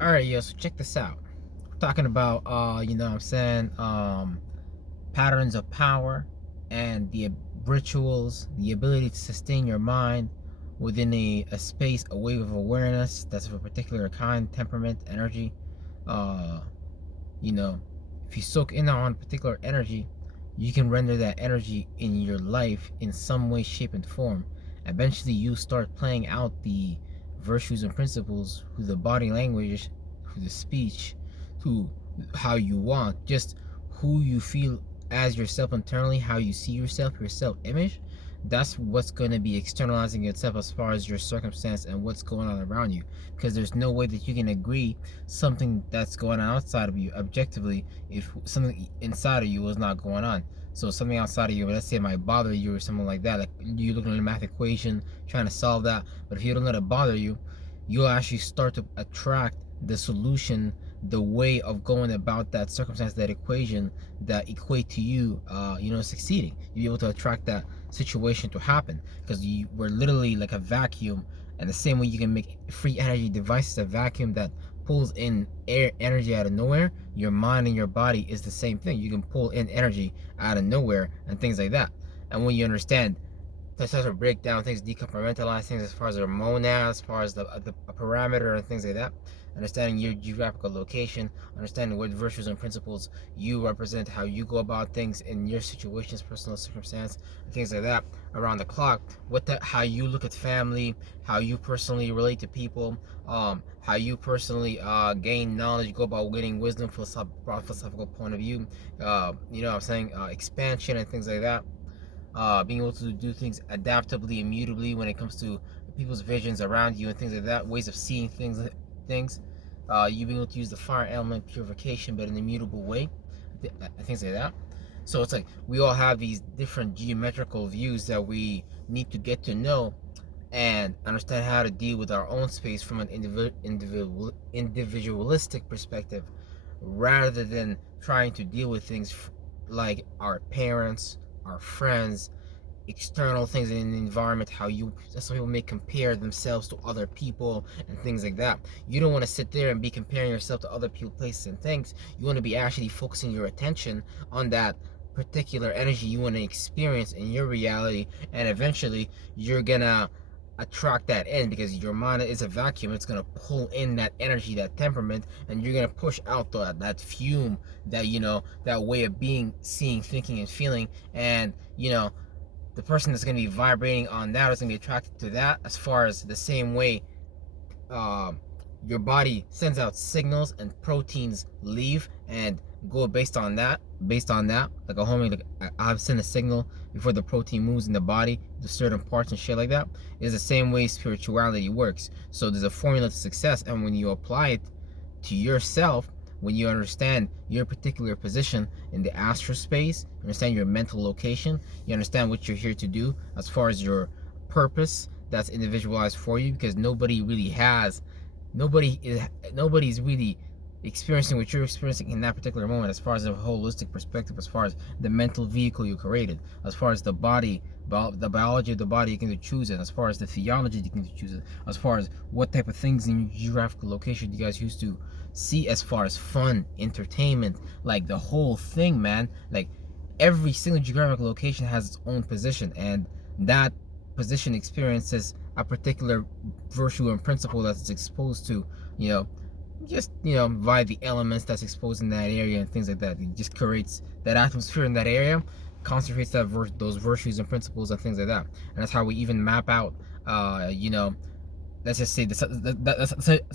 All right, yo, so check this out. We're talking about what I'm saying, patterns of power and the rituals, the ability to sustain your mind within a space, a wave of awareness that's of a particular kind, temperament, energy. Uh, you know, if you soak in on particular energy, you can render that energy in your life in some way, shape, and form. Eventually, you start playing out the virtues and principles through the body language, through the speech, through how you want, just who you feel as yourself internally, how you see yourself, your self image. That's what's going to be externalizing itself as far as your circumstance and what's going on around you. Because there's no way that you can agree something that's going on outside of you objectively if something inside of you is not going on. So something outside of you, let's say it might bother you or something like that. Like you looking at a math equation, trying to solve that. But if you don't let it bother you, you'll actually start to attract the solution, the way of going about that circumstance, that equation that equate to you, succeeding. You'll be able to attract that situation to happen because you were literally like a vacuum. And the same way you can make free energy devices, a vacuum that pulls in air energy out of nowhere, your mind and your body is the same thing. You can pull in energy out of nowhere and things like that. And when you understand let's sort of break down things, decompartmentalize things as far as their monad, as far as the parameter and things like that. Understanding your geographical location, understanding what virtues and principles you represent, how you go about things in your situations, personal circumstance, and things like that around the clock. How you look at family, how you personally relate to people, how you personally gain knowledge, go about getting wisdom, philosophical point of view. Expansion and things like that, being able to do things adaptably and mutably when it comes to people's visions around you and things like that, ways of seeing things. You being able to use the fire element purification, but in a mutable way, things like that. So it's like we all have these different geometrical views that we need to get to know and understand how to deal with our own space from an individualistic perspective, rather than trying to deal with things like our parents, our friends, external things in the environment, how you some people may compare themselves to other people and things like that. You don't want to sit there and be comparing yourself to other people, places, and things. You want to be actually focusing your attention on that particular energy you want to experience in your reality, and eventually you're gonna attract that in because your mind is a vacuum. It's gonna pull in that energy, that temperament, and you're gonna push out that fume, that way of being, seeing, thinking, and feeling. And the person that's going to be vibrating on that is going to be attracted to that, as far as the same way um, your body sends out signals and proteins leave and go based on that, like a homie, like I've sent a signal before the protein moves in the body to certain parts and shit like that. Is the same way spirituality works. So there's a formula to success, and when you apply it to yourself, when you understand your particular position in the astral space, you understand your mental location, you understand what you're here to do as far as your purpose that's individualized for you, because nobody's really experiencing what you're experiencing in that particular moment, as far as a holistic perspective, as far as the mental vehicle you created, as far as the body, the biology of the body you can choose it, as far as the theology you can choose it, as far as what type of things in your geographical location you guys used to see, as far as fun, entertainment, like the whole thing, man. Like every single geographical location has its own position, and that position experiences a particular virtue and principle that's exposed to, you know, just via the elements that's exposed in that area and things like that. It just creates that atmosphere in that area, concentrates those virtues and principles and things like that. And that's how we even map out, let's just say that's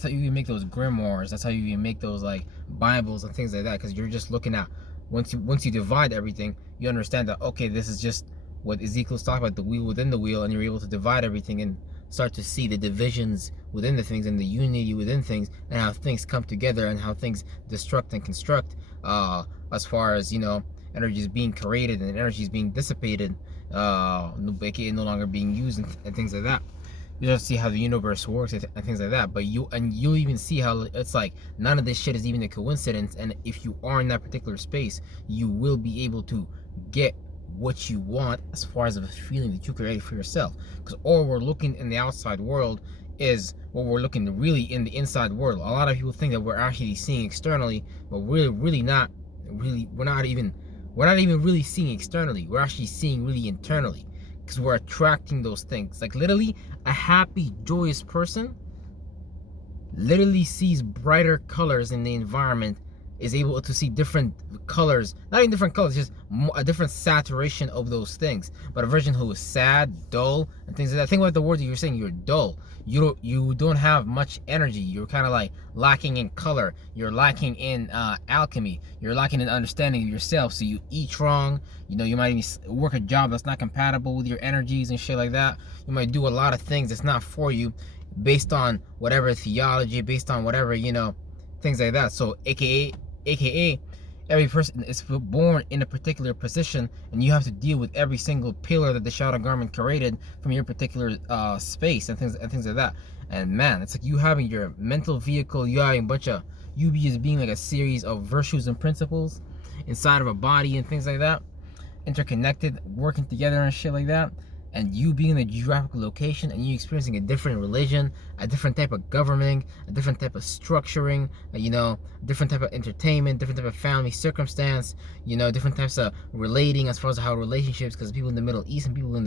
how you make those grimoires. That's how you make those like Bibles and things like that. Because you're just looking at, once you divide everything, you understand that, okay, this is just what Ezekiel's talking about, the wheel within the wheel, and you're able to divide everything and start to see the divisions within the things and the unity within things, and how things come together and how things destruct and construct, as far as energy is being created and energy is being dissipated, aka no longer being used, and things like that. You just see how the universe works and things like that. But you'll even see how it's like none of this shit is even a coincidence. And if you are in that particular space, you will be able to get what you want as far as a feeling that you create for yourself. Because all we're looking in the outside world is what we're looking really in the inside world. A lot of people think that we're actually seeing externally, but we're really not. Really, we're not even really seeing externally. We're actually seeing really internally, because we're attracting those things. Like literally, a happy, joyous person literally sees brighter colors in the environment, is able to see different colors, not even different colors, just a different saturation of those things. But a person who is sad, dull, and things like that, think about the words that you're saying. You're dull, you don't have much energy, you're kind of like lacking in color, you're lacking in alchemy, you're lacking in understanding of yourself. So you eat wrong, you know, you might even work a job that's not compatible with your energies and shit like that. You might do a lot of things that's not for you, based on whatever theology, based on whatever, you know, things like that. So aka every person is born in a particular position, and you have to deal with every single pillar that the shadow garment created from your particular space and things like that. And man, it's like you having your mental vehicle, you having a bunch of you just being like a series of virtues and principles inside of a body and things like that, interconnected, working together and shit like that. And you being in a geographical location, and you experiencing a different religion, a different type of governing, a different type of structuring, you know, different type of entertainment, different type of family circumstance, you know, different types of relating as far as how relationships, because people in the Middle East and people in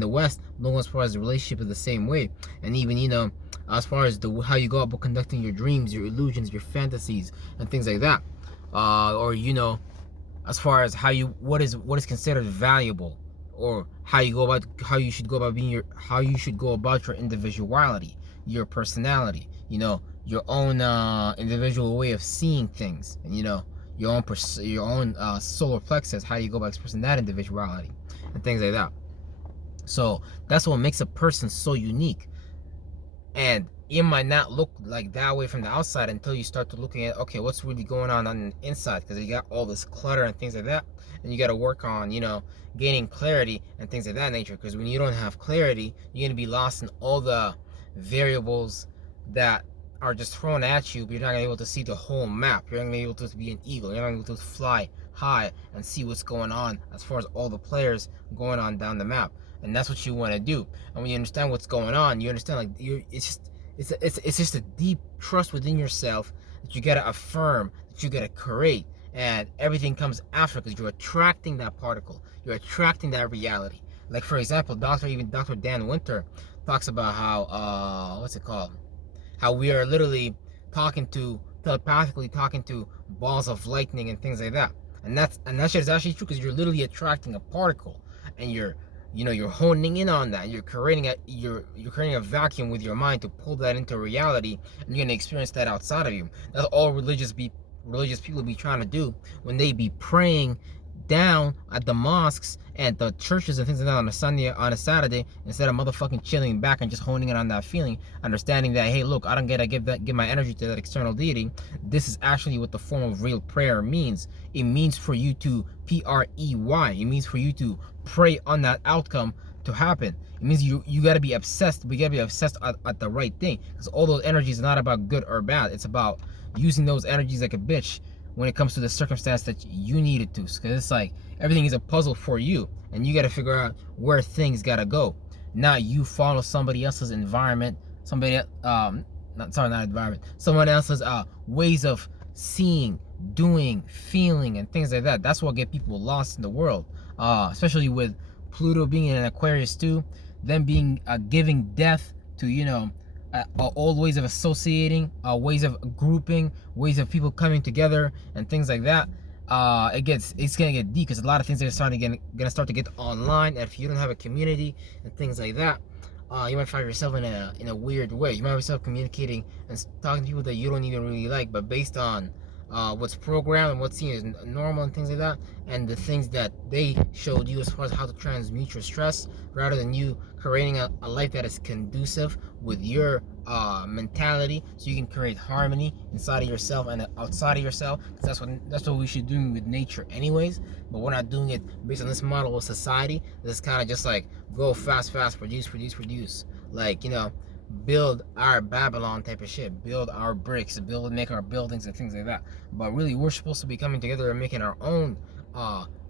the West, no as far as the relationship is the same way. And even, you know, as far as how you go about conducting your dreams, your illusions, your fantasies, and things like that, or you know, as far as what is considered valuable, or how you should go about your individuality, your personality, you know, your own individual way of seeing things, and you know, your own solar plexus, how you go about expressing that individuality and things like that. So that's what makes a person so unique. And it might not look like that way from the outside until you start to looking at, okay, what's really going on the inside, because you got all this clutter and things like that, and you got to work on, you know, gaining clarity and things of that nature. Because when you don't have clarity, you're going to be lost in all the variables that are just thrown at you, but you're not going to be able to see the whole map. You're not going to be able to be an eagle. You're not going to be able to fly high and see what's going on as far as all the players going on down the map. And that's what you want to do. And when you understand what's going on, you understand, like, it's just a deep trust within yourself that you gotta affirm, that you gotta create, and everything comes after, because you're attracting that particle, you're attracting that reality. Like for example, Dr. Dan Winter talks about how what's it called? How we are literally telepathically talking to balls of lightning and things like that. And that shit is actually true, because you're literally attracting a particle, and you're honing in on that. You're creating a vacuum with your mind to pull that into reality, and you're gonna experience that outside of you. That's all religious people be trying to do when they be praying down at the mosques and the churches and things like that on a Saturday, instead of motherfucking chilling back and just honing in on that feeling, understanding that, hey, look, I don't gotta give my energy to that external deity. This is actually what the form of real prayer means. It means for you to PREY. It means for you to pray on that outcome to happen. It means you gotta be obsessed. We gotta be obsessed at the right thing, because all those energies are not about good or bad. It's about using those energies like a bitch when it comes to the circumstance that you need it to. Because it's like everything is a puzzle for you, and you got to figure out where things got to go. Not you follow somebody else's environment, someone else's ways of seeing, doing, feeling, and things like that. That's what get people lost in the world, especially with Pluto being in an Aquarius too, them being giving death to, you know, old ways of associating, ways of grouping, ways of people coming together, and things like that. It's gonna get deep, because a lot of things are gonna start to get online, and if you don't have a community and things like that, you might find yourself in a weird way. You might find yourself communicating and talking to people that you don't even really like, but based on what's programmed and what's seen as normal and things like that, and the things that they showed you as far as how to transmute your stress, rather than you creating a life that is conducive with your mentality, so you can create harmony inside of yourself and outside of yourself. That's what we should do with nature anyways, but we're not doing it based on this model of society. This is kind of just like go fast, produce, like, you know, build our Babylon type of shit, build our bricks, make our buildings and things like that. But really, we're supposed to be coming together and making our own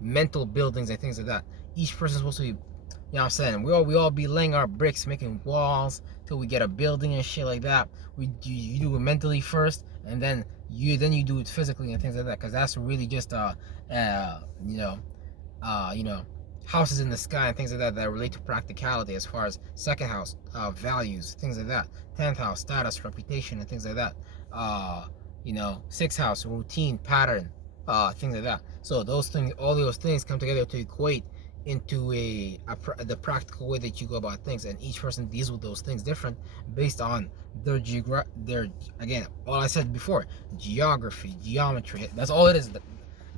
mental buildings and things like that. Each person's supposed to be You know what I'm saying? We all be laying our bricks, making walls till we get a building and shit like that. You do it mentally first, and then you do it physically and things like that. Cause that's really just you know you know, houses in the sky and things like that that relate to practicality as far as second house, values, things like that. 10th house, status, reputation, and things like that. Sixth house, routine, pattern, things like that. So those things, all those things come together to equate into the practical way that you go about things, and each person deals with those things different based on their again, all I said before, geography, geometry. That's all it is.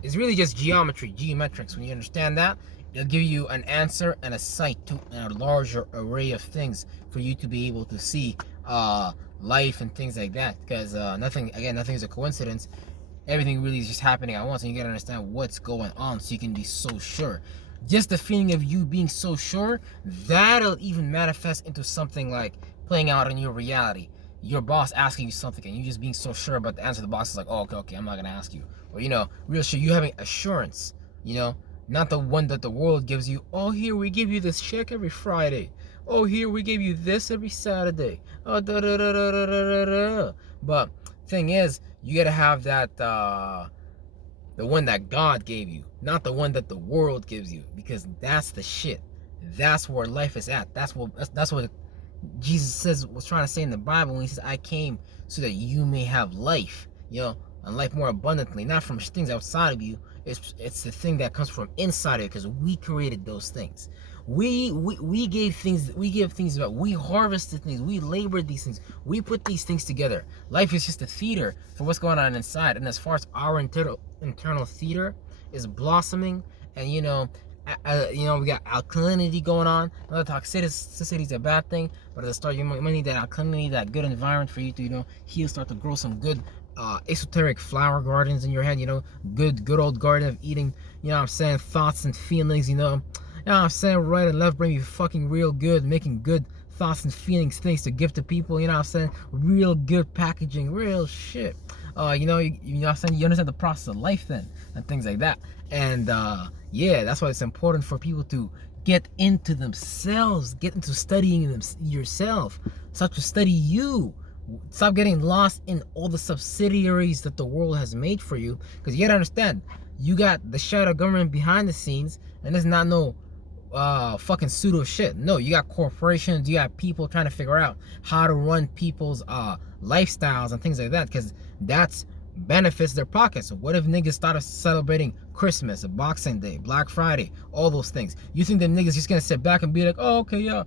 It's really just geometry, geometrics. When you understand that, it'll give you an answer and a sight to a larger array of things for you to be able to see life and things like that. Because nothing is a coincidence. Everything really is just happening at once, and you gotta understand what's going on so you can be so sure. Just the feeling of you being so sure, that'll even manifest into something like playing out in your reality. Your boss asking you something and you just being so sure about the answer. The boss is like, oh, okay, I'm not gonna ask you. Or real sure, you having assurance, not the one that the world gives you. Oh, here we give you this check every Friday. Oh, here we give you this every Saturday. Oh, da da da da da da da. But thing is, you gotta have that the one that God gave you, not the one that the world gives you, because that's the shit. That's where life is at. That's what Jesus was trying to say in the Bible when he says, I came so that you may have life, and life more abundantly, not from things outside of you. It's the thing that comes from inside of you, because we created those things. We gave things about. We harvested things. We labored these things. We put these things together. Life is just a theater for what's going on inside. And as far as our internal theater is blossoming, and we got alkalinity going on. Another toxicity is a bad thing, but at the start you might need that alkalinity, that good environment for you to heal, start to grow some good esoteric flower gardens in your head. Good old garden of eating. Thoughts and feelings. Right and left bring you fucking real good, making good thoughts and feelings, things to give to people. Real good packaging, real shit. You understand the process of life then, and things like that. And that's why it's important for people to get into themselves, get into studying yourself. Start to study you. Stop getting lost in all the subsidiaries that the world has made for you. Because you gotta understand, you got the shadow government behind the scenes, and it's not no fucking pseudo shit. No, you got corporations, you got people trying to figure out how to run people's lifestyles and things like that, because that's benefits their pockets. So what if niggas started celebrating Christmas, Boxing Day, Black Friday, all those things? You think them niggas just gonna sit back and be like, oh, okay, yeah,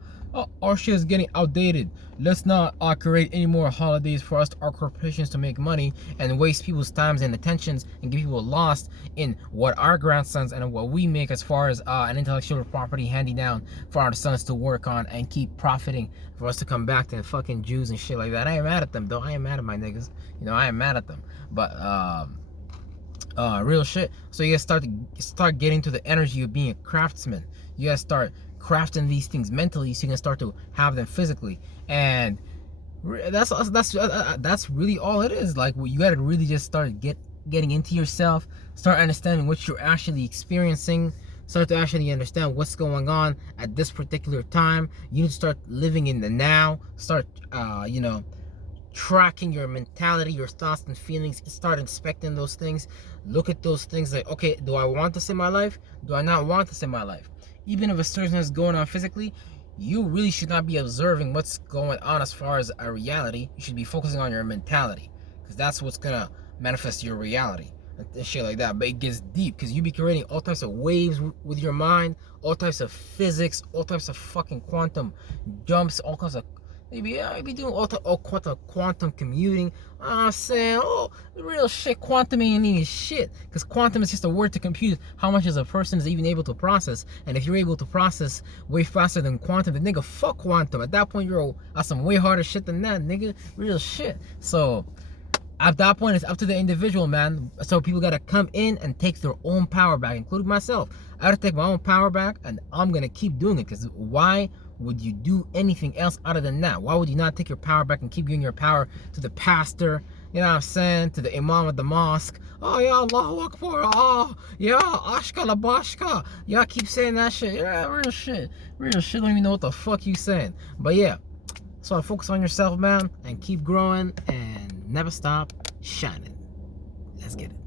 our shit is getting outdated. Let's not create any more holidays for our corporations to make money and waste people's times and attentions and get people lost in what our grandsons and what we make as far as an intellectual property handy down for our sons to work on and keep profiting for us to come back to fucking Jews and shit like that. I ain't mad at them though. I ain't mad at my niggas. I ain't mad at them. But real shit. So you gotta start getting to the energy of being a craftsman. You gotta start crafting these things mentally so you can start to have them physically. And that's really all it is. Like, you gotta really just start getting into yourself, start understanding what you're actually experiencing, start to actually understand what's going on at this particular time. You need to start living in the now. Start tracking your mentality, your thoughts and feelings. Start inspecting those things. Look at those things like, okay, do I want this in my life? Do I not want this in my life? Even if a certain is going on physically, you really should not be observing what's going on as far as a reality. You should be focusing on your mentality, because that's what's gonna manifest your reality and shit like that. But it gets deep, because you be creating all types of waves with your mind, all types of physics, all types of fucking quantum jumps, all kinds of maybe doing all quantum commuting. I'm saying, real shit. Quantum ain't even shit, because quantum is just a word to compute how much as a person is even able to process. And if you're able to process way faster than quantum, then nigga, fuck quantum. At that point, you're on some way harder shit than that, nigga. Real shit. So at that point, it's up to the individual, man. So people gotta come in and take their own power back, including myself. I gotta take my own power back, and I'm gonna keep doing it, because why would you do anything else other than that? Why would you not take your power back and keep giving your power to the pastor, you know what I'm saying, to the imam of the mosque. Oh, yeah, Allahu Akbar. Oh, yeah, Ashka la Bashka. Y'all keep saying that shit. Yeah, real shit. Real shit. Don't even know what the fuck you saying. But yeah, so focus on yourself, man, and keep growing and never stop shining. Let's get it.